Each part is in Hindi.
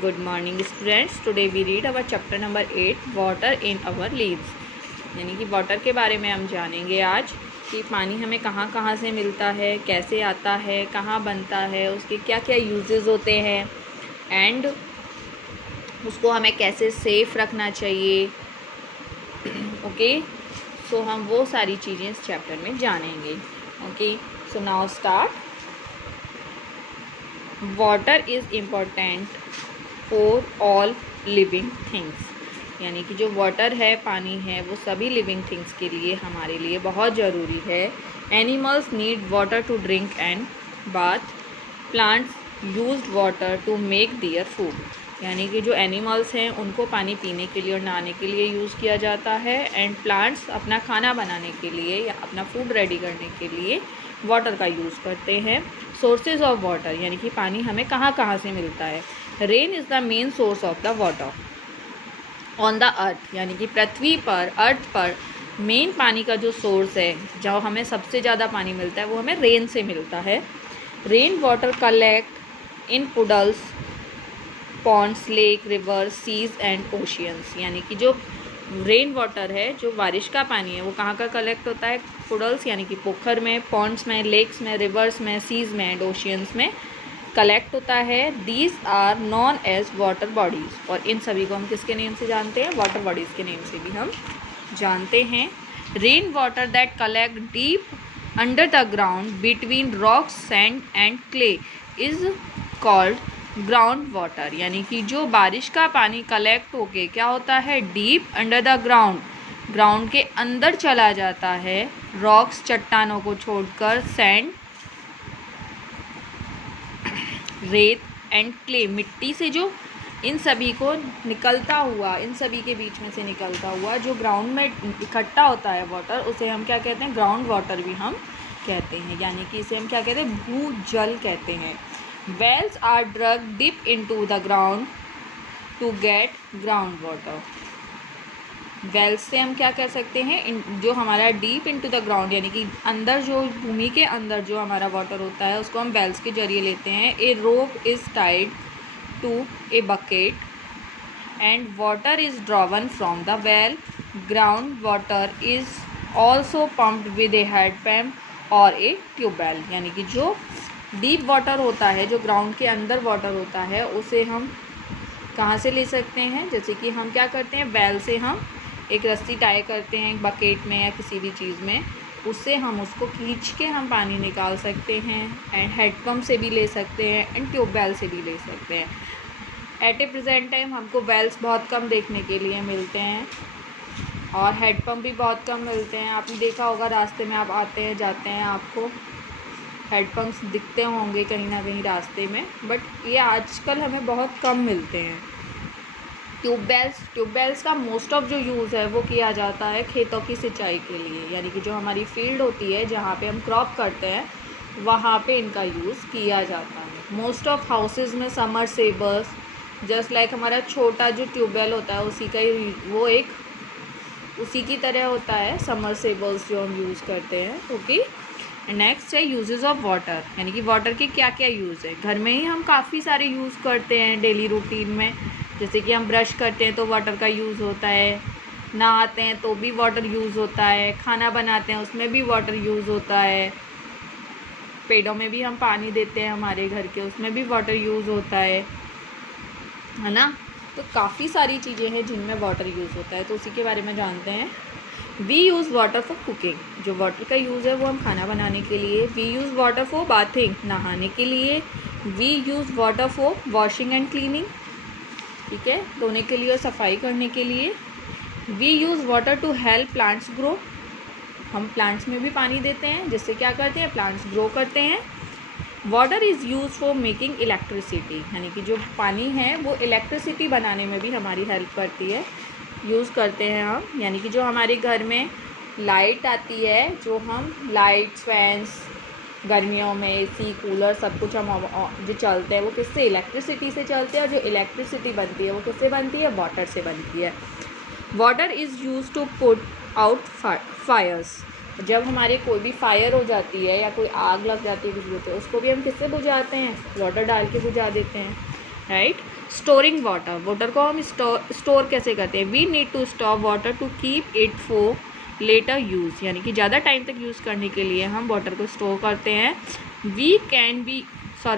Good morning students. Today we read our chapter number 8 water in our leaves. यानी कि वाटर के बारे में हम जानेंगे आज कि पानी हमें कहाँ कहाँ से मिलता है, कैसे आता है, कहाँ बनता है, उसके क्या क्या यूजेस होते हैं एंड उसको हमें कैसे सेफ रखना चाहिए। ओके सो हम वो सारी चीज़ें इस चैप्टर में जानेंगे। Okay so now start. Water is important for all living things. यानी कि जो वाटर है, पानी है, वो सभी लिविंग थिंग्स के लिए, हमारे लिए बहुत ज़रूरी है। Animals need water to drink and bath. Plants used water to make their food. यानी कि जो एनिमल्स हैं उनको पानी पीने के लिए और नहाने के लिए यूज़ किया जाता है एंड प्लांट्स अपना खाना बनाने के लिए या अपना फूड रेडी करने के लिए वाटर का यूज़ करते हैं। सोर्सेज ऑफ वाटर यानी कि पानी हमें कहाँ कहाँ से मिलता है। Rain is the main source of the water on the earth. यानी कि पृथ्वी पर, अर्थ पर मेन पानी का जो सोर्स है, जहाँ हमें सबसे ज़्यादा पानी मिलता है, वो हमें रेन से मिलता है। Rain water collect in puddles, ponds, lake, river, seas and oceans. यानी कि जो रेन वाटर है, जो बारिश का पानी है, वो कहाँ का कलेक्ट होता है? पुडल्स यानी कि पोखर में, पॉन्ड्स में, लेक्स में, रिवर्स में, सीज में एंड ओशियंस में कलेक्ट होता है। These are known as water bodies. और इन सभी को हम किसके नेम से जानते हैं? वाटर बॉडीज़ के नेम से भी हम जानते हैं। Rain water that collect deep under the ground between rocks, sand and clay is called ground water. यानी कि जो बारिश का पानी कलेक्ट होके क्या होता है? Deep under the ground, ground के अंदर चला जाता है, रॉक्स, चट्टानों को छोड़कर, सैंड, रेत एंड क्ले, मिट्टी से जो इन सभी को निकलता हुआ, इन सभी के बीच में से निकलता हुआ जो ग्राउंड में इकट्ठा होता है वाटर, उसे हम क्या कहते हैं? ग्राउंड वाटर भी हम कहते हैं। यानी कि इसे हम क्या कहते हैं? भूजल कहते हैं। Wells are dug deep into the ground to get ground water. Wells से हम क्या कर सकते हैं? जो हमारा डीप इनटू द ग्राउंड यानी कि अंदर, जो भूमि के अंदर जो हमारा वाटर होता है, उसको हम वेल्स के जरिए लेते हैं। A rope is tied to a bucket and water is drawn from the well. Ground water is also pumped with a hand pump और ए ट्यूबवेल। यानी कि जो डीप वाटर होता है, जो ग्राउंड के अंदर वाटर होता है, उसे हम कहाँ से ले सकते हैं? जैसे कि हम क्या करते हैं? वेल से हम एक रस्सी टाई करते हैं बकेट में या किसी भी चीज़ में, उससे हम उसको खींच के हम पानी निकाल सकते हैं। एंड हेडपम्प से भी ले सकते हैं एंड ट्यूबवेल से भी ले सकते हैं। एट ए प्रेजेंट टाइम हमको वेल्स बहुत कम देखने के लिए मिलते हैं और हेडपम्प भी बहुत कम मिलते हैं। आपने देखा होगा, रास्ते में आप आते हैं जाते हैं, आपको हेडपम्प्स दिखते होंगे कहीं ना कहीं रास्ते में, बट ये आजकल हमें बहुत कम मिलते हैं। ट्यूबवेल्स का मोस्ट ऑफ जो यूज़ है वो किया जाता है खेतों की सिंचाई के लिए। यानी कि जो हमारी फील्ड होती है, जहाँ पे हम क्रॉप करते हैं, वहाँ पे इनका यूज़ किया जाता है। मोस्ट ऑफ हाउसेस में समरसेबल्स, जस्ट लाइक हमारा छोटा जो ट्यूबवेल होता है, उसी का ही वो एक उसी की तरह होता है समरसेबल्स जो हम यूज़ करते हैं। ओके, नेक्स्ट है यूजेस ऑफ वाटर। यानी कि वाटर के क्या क्या यूज़ है। घर में ही हम काफ़ी सारे यूज़ करते हैं डेली रूटीन में। जैसे कि हम ब्रश करते हैं तो वाटर का यूज़ होता है, नहाते हैं तो भी वाटर यूज़ होता है, खाना बनाते हैं उसमें भी वाटर यूज़ होता है, पेड़ों में भी हम पानी देते हैं हमारे घर के, उसमें भी वाटर यूज़ होता है ना। तो काफ़ी सारी चीज़ें हैं जिनमें वाटर यूज़ होता है, तो उसी के बारे में जानते हैं। We use water for cooking. जो वाटर का यूज़ है वो हम खाना बनाने के लिए। We use water for bathing, नहाने के लिए। We use water for washing and cleaning, ठीक है, धोने के लिए और सफाई करने के लिए। We use water to help plants grow. हम प्लांट्स में भी पानी देते हैं, जिससे क्या करते हैं? प्लांट्स ग्रो करते हैं। Water is use for making electricity. यानी कि जो पानी है वो इलेक्ट्रिसिटी बनाने में भी हमारी हेल्प करती है, यूज़ करते हैं हम। यानी कि जो हमारे घर में लाइट आती है, जो हम लाइट्स, फैंस, गर्मियों में एसी, कूलर, सब कुछ हम जो चलते हैं वो किससे? इलेक्ट्रिसिटी से चलते हैं। और जो इलेक्ट्रिसिटी बनती है वो किससे बनती है? वाटर से बनती है। Water is used to put out fires. जब हमारे कोई भी फायर हो जाती है या कोई आग लग जाती है बिजली पे, उसको भी हम किससे बुझाते हैं? वाटर डाल के बुझा देते हैं। राइट। स्टोरिंग वाटर, वाटर को हम स्टोर कैसे करते हैं? We need to store water to keep it for later use, यानी कि ज़्यादा टाइम तक यूज़ करने के लिए हम वाटर को स्टोर करते हैं।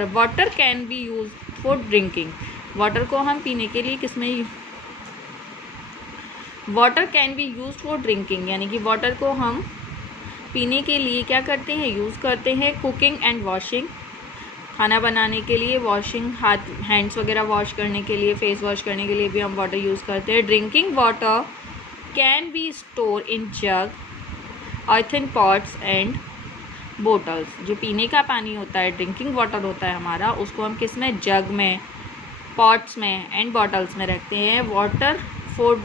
Water can be use for drinking, water को हम पीने के लिए किसमें, water can be use for drinking, यानी कि वाटर को हम पीने के लिए क्या करते हैं, यूज़ करते हैं। कुकिंग एंड वॉशिंग, खाना बनाने के लिए, वॉशिंग, हैंड्स वगैरह वॉश करने के लिए, फेस वॉश करने के लिए भी हम वाटर यूज़ करते हैं। Drinking water can be store in jug, earthen pots and bottles, जो पीने का पानी होता है, ड्रिंकिंग वाटर होता है हमारा, उसको हम किस में, जग में, पॉट्स में एंड बॉटल्स में रखते हैं। Water for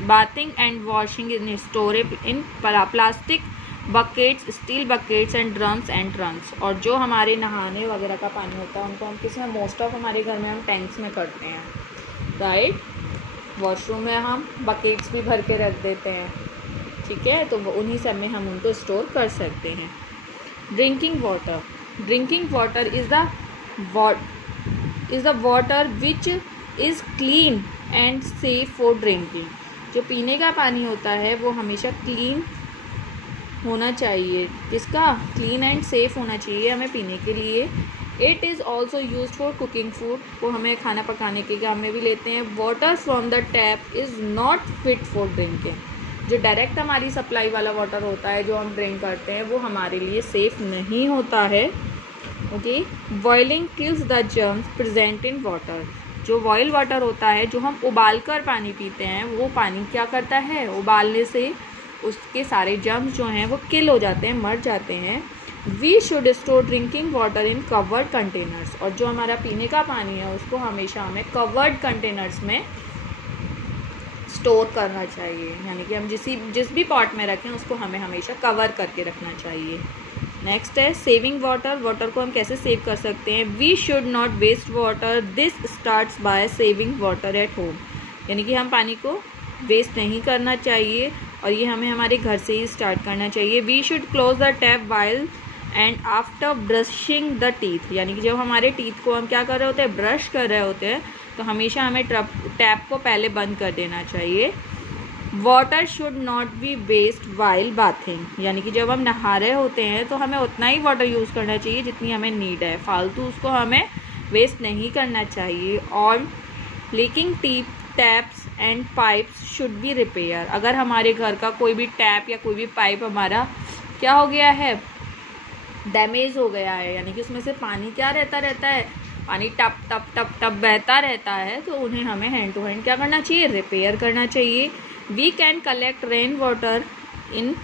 bathing and washing in store in plastic buckets, steel buckets and drums and Trunks, और जो हमारे नहाने वगैरह का पानी होता है उनको हम किस में, मोस्ट ऑफ हमारे घर में हम टैंक्स में करते हैं, राइट। वॉशरूम में हम बकेट्स भी भर के रख देते हैं, ठीक है, तो उन्हीं सब में हम उनको स्टोर कर सकते हैं। Drinking water, drinking water is the water which is clean and safe for drinking, जो पीने का पानी होता है वो हमेशा क्लीन होना चाहिए, जिसका क्लीन एंड सेफ होना चाहिए हमें पीने के लिए। It is also use for cooking food, वो हमें खाना पकाने के काम में भी लेते हैं। Water from the tap is not fit for drinking, जो डायरेक्ट हमारी सप्लाई वाला वाटर होता है जो हम ड्रिंक करते हैं वो हमारे लिए सेफ़ नहीं होता है, okay. Boiling kills the germs present in water, जो बॉयल वाटर होता है, जो हम उबाल कर पानी पीते हैं, वो पानी क्या करता है, उबालने से उसके सारे जर्म्स जो हैं वो किल हो जाते हैं, मर जाते हैं। We should store drinking water in covered containers, और जो हमारा पीने का पानी है उसको हमेशा हमें कवर्ड कंटेनर्स में स्टोर करना चाहिए, यानी कि हम जिस भी पॉट में रखें उसको हमें हमेशा कवर करके रखना चाहिए। नेक्स्ट है सेविंग वाटर, वाटर को हम कैसे सेव कर सकते हैं। We should not waste water, this starts by saving water at home, यानी कि हम पानी को वेस्ट नहीं करना चाहिए और ये हमें हमारे घर से ही स्टार्ट करना चाहिए। We should close the tap while and after brushing the teeth, यानी कि जब हमारे टीथ को हम क्या कर रहे होते हैं, ब्रश कर रहे होते हैं, तो हमेशा हमें टैप को पहले बंद कर देना चाहिए। Water should not be waste while bathing, यानी कि जब हम नहा रहे होते हैं तो हमें उतना ही वाटर यूज़ करना चाहिए जितनी हमें नीड है, फालतू उसको हमें वेस्ट नहीं करना चाहिए। और leaking taps and pipes should be repair, अगर हमारे घर का कोई भी टैप या कोई भी पाइप हमारा क्या हो गया है, डैमेज हो गया है, यानी कि उसमें से पानी क्या रहता है, पानी टप टप टप टप बहता रहता है, तो उन्हें हमें हैंड टू हैंड क्या करना चाहिए, रिपेयर करना चाहिए। We can collect rain water in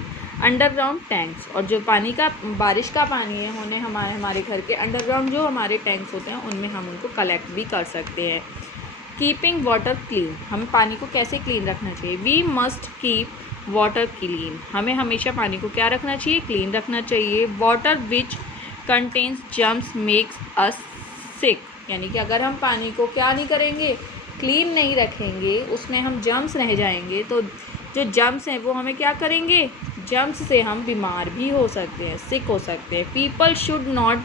underground tanks, और जो पानी का बारिश का पानी है उन्हें हमारे घर के अंडरग्राउंड जो हमारे टैंक्स होते हैं उनमें हम उनको कलेक्ट भी कर सकते हैं। कीपिंग वाटर क्लीन, हमें पानी को कैसे क्लीन रखना चाहिए। We must keep water clean, हमें हमेशा पानी को क्या रखना चाहिए, क्लीन रखना चाहिए। Water which contains germs makes us sick, यानी कि अगर हम पानी को क्या नहीं करेंगे, क्लीन नहीं रखेंगे, उसमें हम जर्म्स रह जाएंगे, तो जो जर्म्स हैं वो हमें क्या करेंगे, जर्म्स से हम बीमार भी हो सकते हैं, सिक हो सकते हैं। पीपल शुड नॉट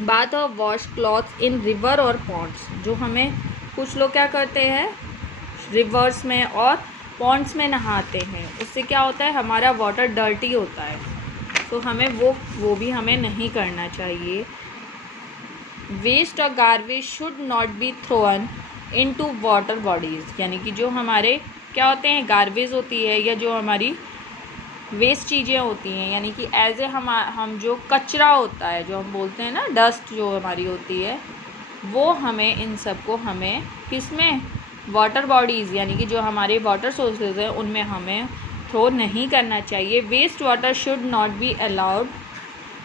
बाथ और वॉश क्लॉथ्स इन रिवर और पॉन्ड्स, जो हमें कुछ लोग क्या करते हैं, रिवर्स में और पॉन्ड्स में नहाते हैं, उससे क्या होता है, हमारा वाटर डर्टी होता है, तो हमें वो भी हमें नहीं करना चाहिए। वेस्ट और garbage should not be thrown into water bodies, यानी कि जो हमारे क्या होते हैं, गार्बेज होती है या जो हमारी वेस्ट चीज़ें होती हैं, यानी कि एज ए हम जो कचरा होता है, जो हम बोलते हैं ना, डस्ट जो हमारी होती है, वो हमें इन सब को हमें किसमें, वाटर बॉडीज़, यानी कि जो हमारे वाटर सोर्सेज हैं उनमें हमें थ्रो नहीं करना चाहिए। Waste water should not be allowed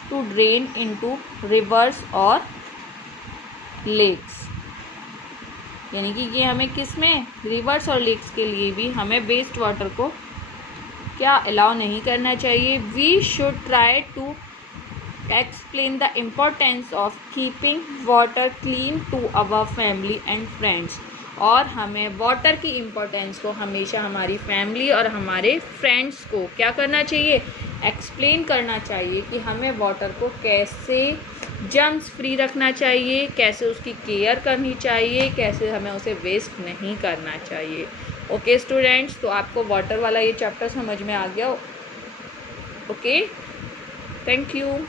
to drain into rivers और लेक्स, यानी कि ये हमें किसमें, रिवर्स और लेक्स के लिए भी हमें वेस्ट वाटर को क्या अलाउ नहीं करना चाहिए। We should try to explain the importance of keeping water clean to our family and friends, और हमें वाटर की इम्पोर्टेंस को हमेशा हमारी फैमिली और हमारे फ्रेंड्स को क्या करना चाहिए, एक्सप्लेन करना चाहिए कि हमें वाटर को कैसे जर्म्स फ्री रखना चाहिए, कैसे उसकी केयर करनी चाहिए, कैसे हमें उसे वेस्ट नहीं करना चाहिए। ओके स्टूडेंट्स, तो आपको वाटर वाला ये चैप्टर समझ में आ गया। Okay, thank you.